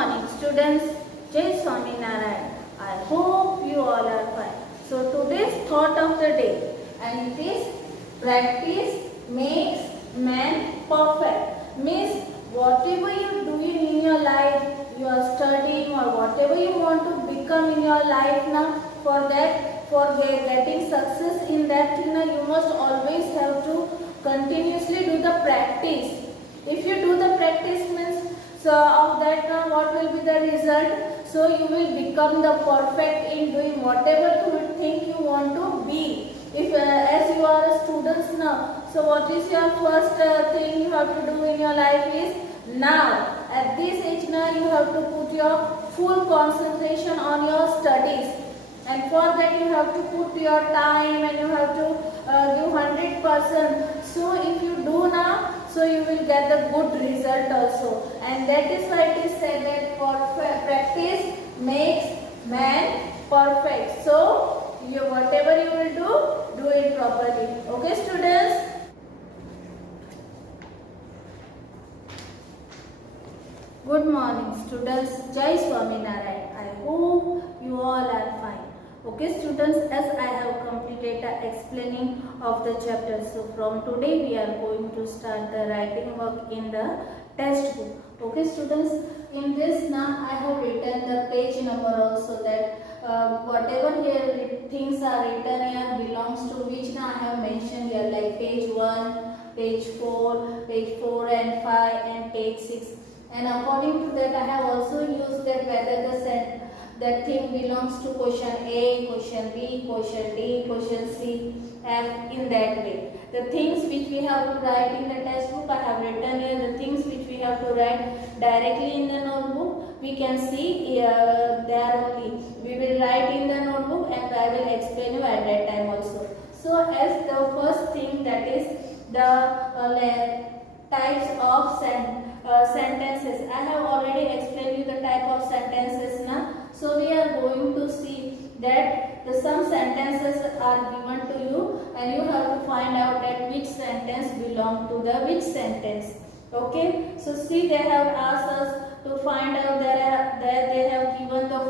morning students, Jai Swami Narayan. I hope you all are fine. So today's thought of the day, and it is practice makes man perfect. Means whatever you do in your life, you are studying or whatever you want to become in your life now, for getting success in that thing now, you must always have to continuously do the practice. If you do the practice means, so of that now what will be the result? So you will become the perfect in doing whatever you think you want to be. If as you are a student now, so what is your first thing you have to do in your life is now. At this age now you have to put your full concentration on your studies. And for that you have to put your time and you have to give 100%. So if you do now, so you will get the good result also. And that is why it is said that practice makes man perfect. So whatever you will do it properly. Okay students? Good morning students, Jai Swami Narayan. I hope you all are fine. Okay students, as I have completed the explaining of the chapter, so from today we are going to start the writing work in the test book. Okay students, in this now I have written the page number also, that whatever here things are written here belongs to which now I have mentioned here, like page 1, page 4 and 5 and page 6. And according to that I have also used that whether that thing belongs to question A, question B, question D, question C, F, in that way. The things which we have to write in the test book I have written here. The things which we have to write directly in the notebook, we can see there only. We will write in the notebook and I will explain you at that time also. So as the first thing, that is the types of sentences. I have already explained you the type of sentences now. So we are going to see that some sentences are given to you and you have to find out that which sentence belong to the which sentence. Okay. So see, they have asked us to find out that they have given the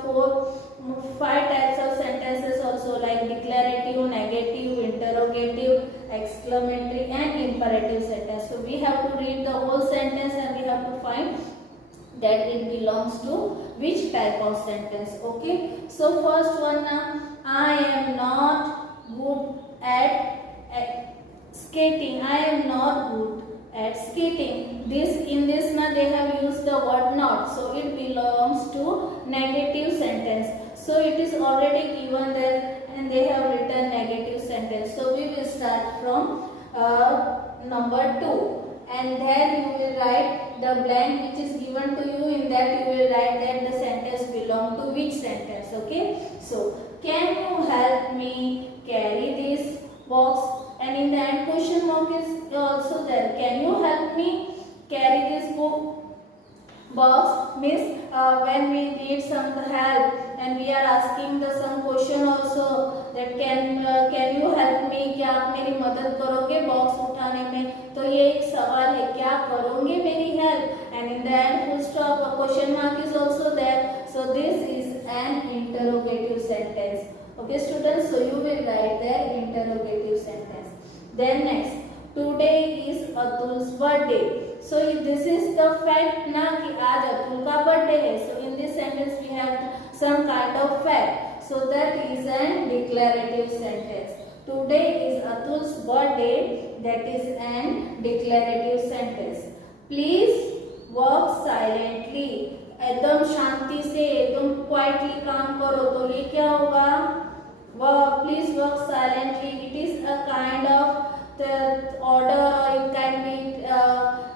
5 types of sentences also, like declarative, negative, interrogative, exclamatory and imperative sentence. So we have to read the whole sentence and we have to find that it belongs to which type of sentence. Okay. So first one, I am not good at skating. I am not good at skating. In this now they have used the word not, so it belongs to negative sentence. So it is already given there and they have written negative sentence. So we will start from number 2. And there you will write the blank which is given to you. In that you will write that the sentence belong to which sentence. Okay. So can you help me carry this box? And in the end question mark is also there. Can you help me carry this box? Means when we need some help and we are asking some question also, that can you help me, क्या आप मेरी मदद करोगे box उठाने में? तो ये एक सवाल है, क्या करोगे मेरी help? And in the end full stop, a question mark is also there. So this is an interrogative sentence. Okay students, so you will write the interrogative sentence. Then next, today is Atul's birthday. So this is the fact ना कि आज अतुल का birthday है. So in this sentence we have some kind of fact. So that is an declarative sentence. Today is Atul's birthday. That is an declarative sentence. Please work silently. एकदम शांति से, एकदम quietly काम करो. तो ये क्या होगा? Please work silently. It is a kind of the order, or it can be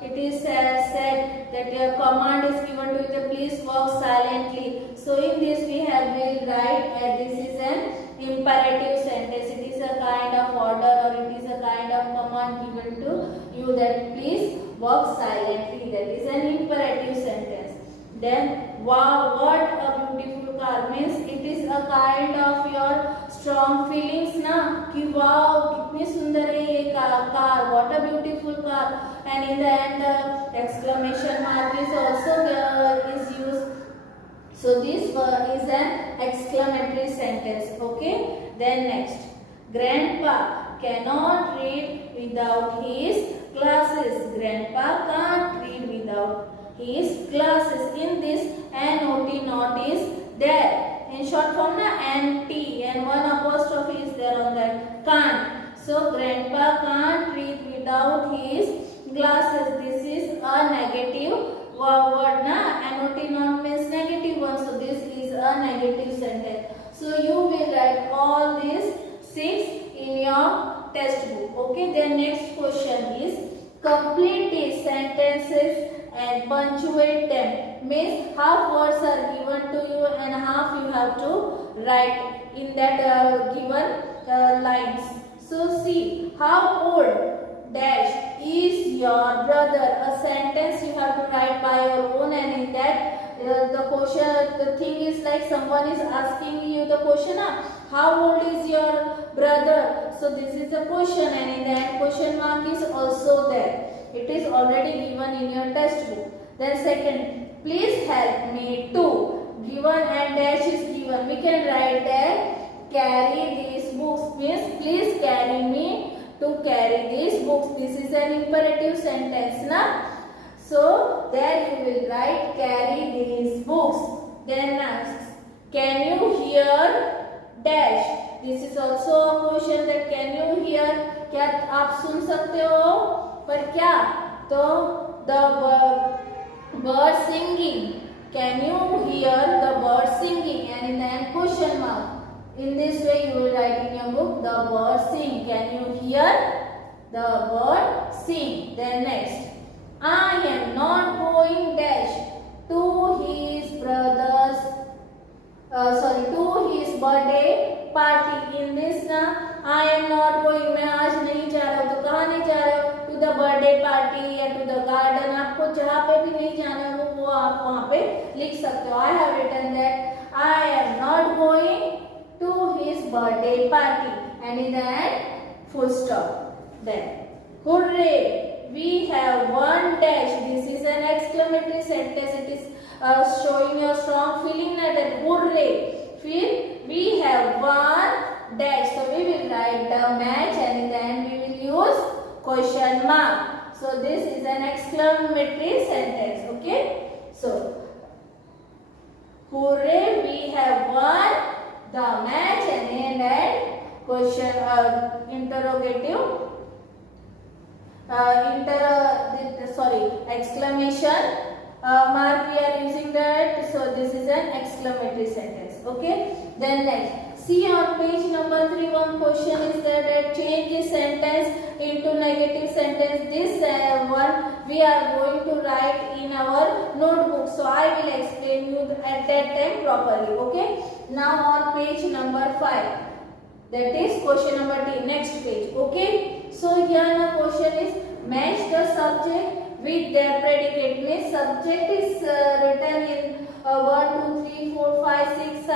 it is said that your command is given to you, please work silently. So in this we will write this is an imperative sentence. It is a kind of order or it is a kind of command given to you, that please work silently. That is an imperative sentence. Then wow, what a beautiful car, means it is a kind of your strong feelings ना कि wow कितनी सुंदर है ये car, what a beautiful car. And in the end exclamation mark is also is used So this word is an exclamatory sentence. Okay. Then next, grandpa cannot read without his glasses. Grandpa can't read without his glasses. In this, N-O-T not is there. In short form, na N-T and one apostrophe is there on that. Can't. So grandpa can't read without his glasses. This is a negative word, na. N-O-T not means negative one. So this is a negative sentence. So you will write all these 6 in your textbook. Okay. Then next question is complete these sentences and punctuate them. Means half words are given to you and half you have to write in that given lines. So see, how old dash is your brother? A sentence you have to write by your own, and in that the question, the thing is like someone is asking you the question, how old is your brother? So this is the question, and in that question mark is also there. It is already given in your textbook. Then second, please help me to. Given and dash is given. We can write there, carry these books. Means please carry me to carry these books. This is an imperative sentence, na? So there you will write carry these books. Then next, can you hear dash? This is also a question that can you hear? क्या आप सुन सकते हो? पर क्या? तो the bird singing. Can you hear the bird singing? And in the end question mark. In this way you will write in your book the bird sing. Can you hear the bird sing? Then next, I am not going dash to his brother's to his birthday party. In this na, I am not going. मैं आज नहीं जा रहा हूँ. तो कहाँ नहीं जा रहे हो? To the birthday party या to the garden. आपको जहाँ पे भी नहीं जाना हो वो आप वहाँ पे लिख सकते हो. I have written that I am not going to his birthday party, and in the end full stop. Then hooray, we have one dash. This is an exclamatory sentence. It is showing your strong feeling that hooray. Feel we have one dash. So we will write the match, and in the end we will use question mark. So this is an exclamatory sentence. Okay. So hooray, we have won the match, and in that question interrogative exclamation mark we are using that. So this is an exclamatory sentence. Okay. Then next, see on page number 3, one question is that change this sentence into negative sentence. This one we are going to write in our notebook. So I will explain you at that time properly. Okay. Now on page number 5, that is question number D. Next page. Okay. So here the question is match the subject with their predicate. Means subject is written in 1, 2, 3, 4, 5, 6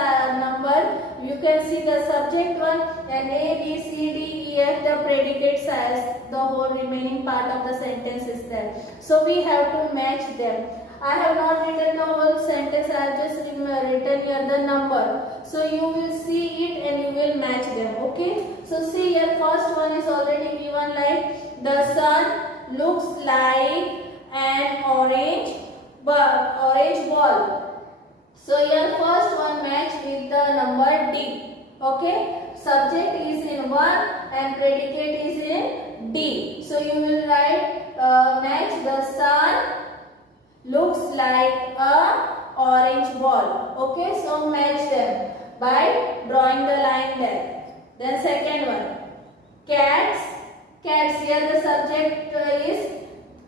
number. You can see the subject one, and A, B, C, D, E, F, the predicates as the whole remaining part of the sentence is there. So we have to match them. I have not written the whole sentence. I have just written here the number. So you will see it and you will match them. Okay. So see here, first one is already given like the sun looks like an orange ball. So here first one match with the number D. Okay. Subject is in 1 and predicate is in D. So you will write match the sun looks like a orange ball. Okay. So match them by drawing the line there. Then second one, cats. Here the subject is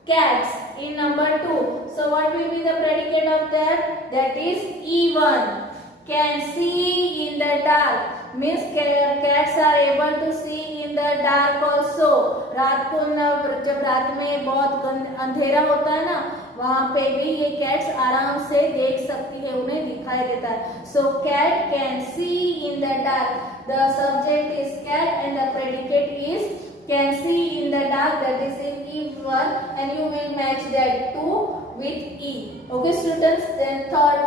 cats in number 2. So what will be the predicate of that? That is E1. Can see in the dark. Means cats are able to see in the dark also. रात को जब रात में बहुत अंधेरा होता है ना, वहाँ पे भी ये कैट्स आराम से देख सकती है, उन्हें दिखाई देता है. So cat can see in the dark. The subject is cat and the predicate is can see in the dark, that is in E1, and you will match that 2 with E. Okay students. Then third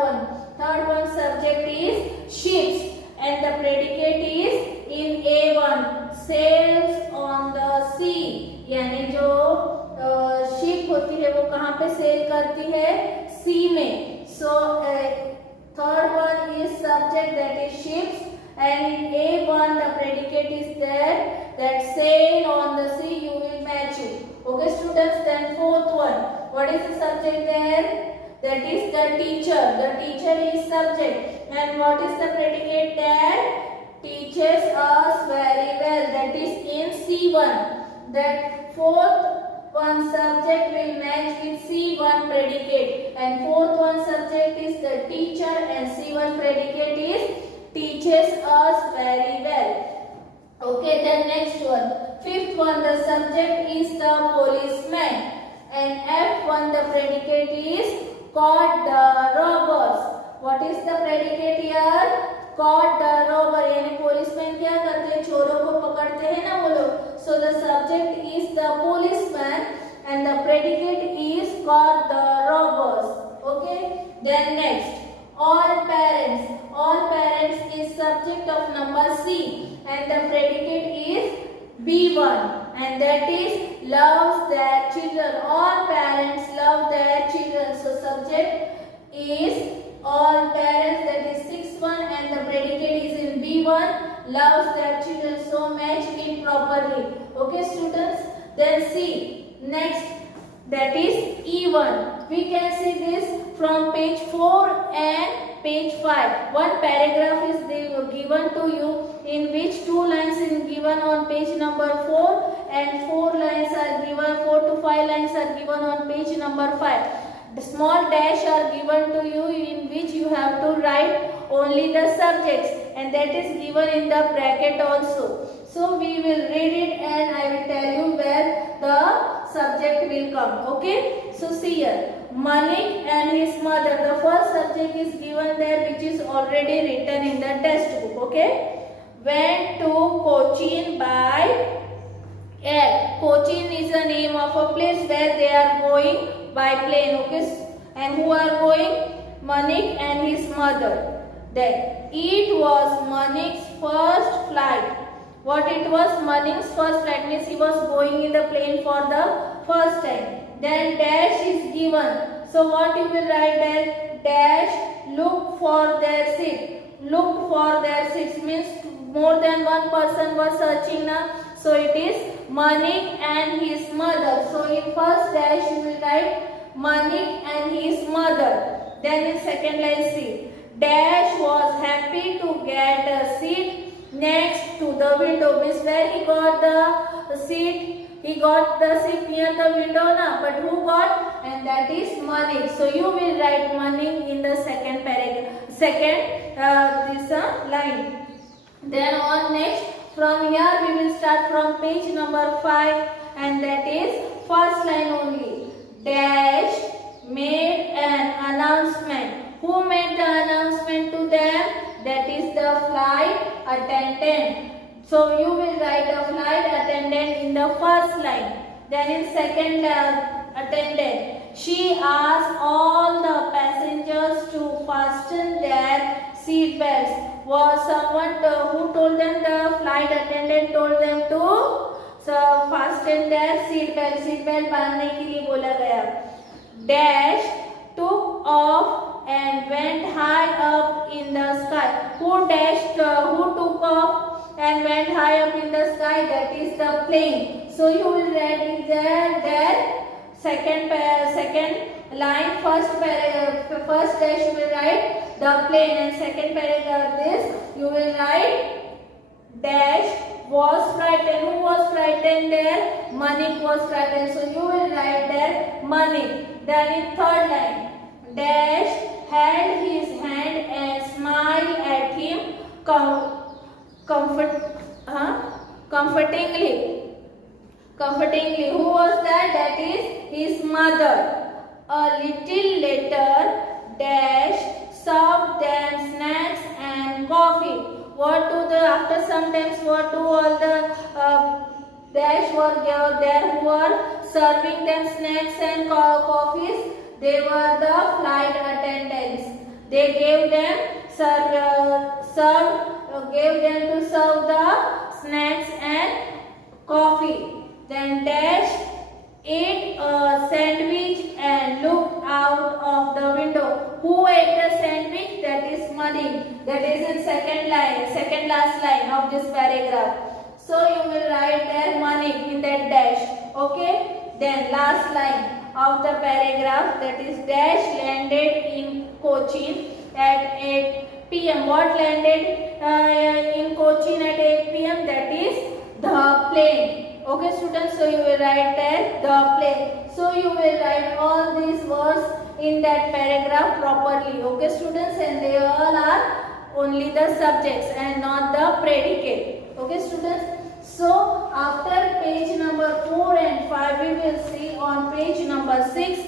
Third one subject is ships and the predicate is in A1 sails on the sea. यानी जो ship होती है वो कहाँ पे cell करती है? सी में. So third one is subject that is ships and in A1 the predicate is there that sail on the sea. You will match it. Okay students, then fourth one, what is the subject there? That is the teacher. The teacher is subject and what is the predicate there? Teaches us very well, that is in C1. That fourth one subject will match with C1 predicate and fourth one subject is the teacher and C1 predicate is teaches us very well. Okay, then next one. Fifth one, the subject is the policeman and F1 the predicate is caught the robbers. What is the predicate here? Caught the robber. यानी policeman क्या करते हैं? चोरों को पकड़ते हैं ना वो लोग. So the subject is the policeman and the predicate is caught the robbers. Okay. Then next, all parents. All parents is subject of number C and the predicate is B1 and that is loves their children. All parents love their children. So subject is all parents, that is 6-1 and the predicate is in B1 loves their children. So match it properly. Okay students. Then see next, that is E1. We can see this from page 4 and page 5. One paragraph is given to you in which 2 lines is given on page number 4 and 4 lines are given, 4 to 5 lines are given on page number 5. The small dash are given to you in which you have to write only the subjects and that is given in the bracket also. So we will read it and I will tell you where the subject will come. Okay. So see here. Manik and his mother. The first subject is given there which is already written in the textbook. Okay. Went to Cochin by air. Cochin is the name of a place where they are going by plane. Okay. And who are going? Manik and his mother. Then it was Manik's first flight. What it was? Manik's first flight means he was going in the plane for the first time. Then dash is given. So what you will write there? Dash look for their seat. Look for their seats means more than one person was searching now. So it is Manik and his mother. So in first dash you will write Manik and his mother. Then in second line see. Dash was happy to get a seat next to the window means where he got the seat. He got the seat near the window now, but who got? And that is Manik. So you will write Manik in the second paragraph, this line. Then on next, from here we will start from page number 5 and that is first line only. Dash made an announcement. Who made the announcement to them? That is the flight attendant. So you will write the flight attendant in the first line. Then in second attendant, she asked all the passengers to fasten their seat belts. Was someone who told them? The flight attendant told them to fasten their seat belt. Seat belt बांधने के लिए बोला गया. Dash took off and went high up in the sky. Who dashed? Who took off and went high up in the sky? That is the plane. So you will write it there. Second line, first dash you will write the plane and second paragraph this you will write dash was frightened. Who was frightened there? Manik was frightened. So you will write there Manik. Then in third line, dash held his hand and smiled at him comfortingly. Who was that? That is his mother. A little later, dash served them snacks and coffee. After some times what do all the dash were there who were serving them snacks and coffees? They were the flight attendants. They gave them gave them to serve the snacks and coffee. Then dash ate a sandwich and looked out of the window. Who ate the sandwich? That is Manik. That is in second last line of this paragraph. So you will write there Manik in that dash. Okay. Then last line of the paragraph, that is dash landed in Cochin at 8 p.m. What landed in Cochin at 8 p.m.? That is the plane. Okay students, so you will write there the plane. So you will write all these words in that paragraph properly. Okay students, and they all are only the subjects and not the predicate. Okay students, so after page number 4 and 5 we will see on page number 6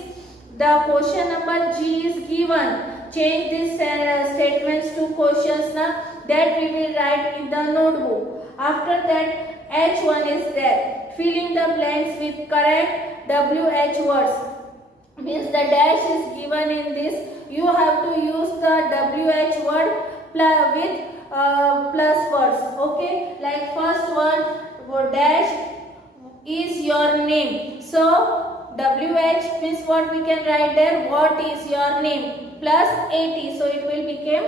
the question number G is given. Change these statements to questions now, that we will write in the notebook. After that H1 is there. Filling the blanks with correct WH words. Means the dash is given in this. You have to use the WH word with plus words. Okay. Like first word dash is your name. So WH means what we can write there. What is your name? Plus AT. So it will become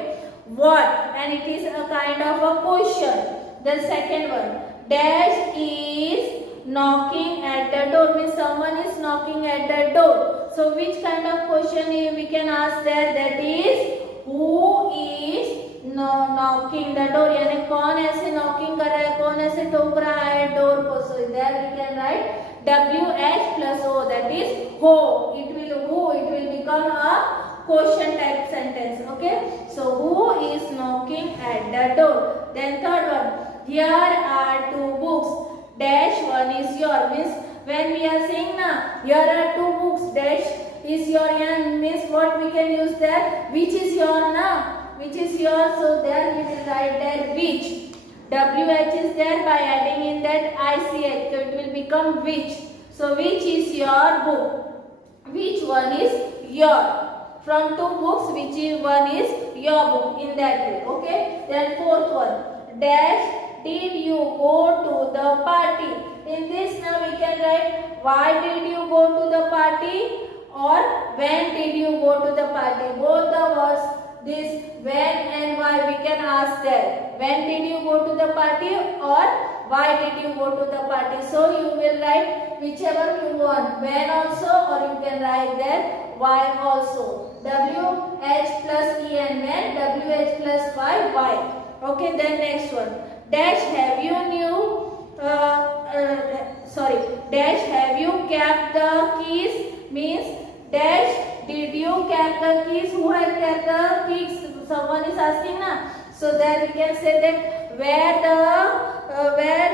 what. And it is a kind of a question. The second one. Dash is knocking at the door, means someone is knocking at the door. So which kind of question we can ask there? That is who is knocking the door, यानी कौन ऐसे knocking कर रहा है, कौन ऐसे ठोक रहा है door को. So there we can write WH plus O, that is who. It will become a question type sentence. Okay, so who is knocking at the door. Then third one, here are 2 books. Dash one is your, means when we are saying na here are 2 books, dash is your, means what we can use there, which is your na, which is your. So there we will write there which. WH is there, by adding in that ICH, so it will become which. So which is your book, which one is your. From 2 books, which one is your book, in that way. Okay. Then fourth one, dash did you go to the party. In this now we can write why did you go to the party or when did you go to the party. Both the words, this when and why, we can ask there. When did you go to the party or why did you go to the party. So you will write whichever you want, when also, or you can write there why also. WH plus E and when, WH plus Y, why. Okay, then next one. Dash have you dash have you kept the keys, means dash did you kept the keys. Who had kept the keys? Someone is asking na. So there we can say that where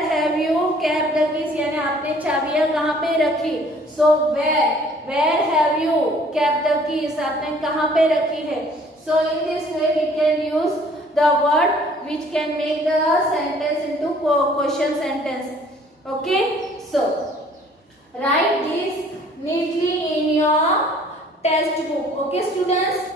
have you kept the keys, यानी आपने चाबियां कहाँ पे रखी. So where have you kept the keys, आपने कहाँ पे रखी है. So in this way we can use the word which can make the sentence into question sentence. Okay, so write this neatly in your textbook. Okay students.